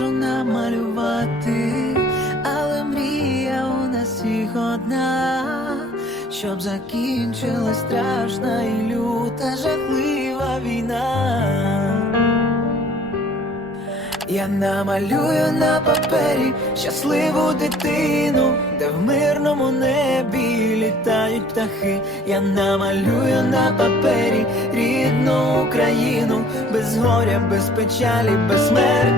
можу намалювати, але мрія у нас всіх одна, щоб закінчилась страшна і люта жахлива війна. Я намалюю на папері щасливу дитину, де в мирному небі літають птахи. Я намалюю на папері рідну Україну, без горя, без печалі, без смерті,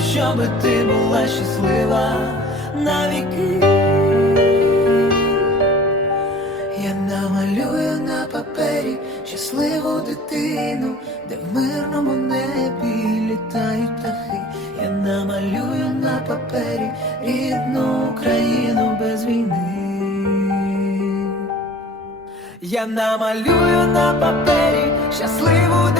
щоби ти була щаслива навіки. Я намалюю на папері щасливу дитину, де в мирному небі літають птахи. Я намалюю на папері рідну Україну без війни. Я намалюю на папері щасливу дитину.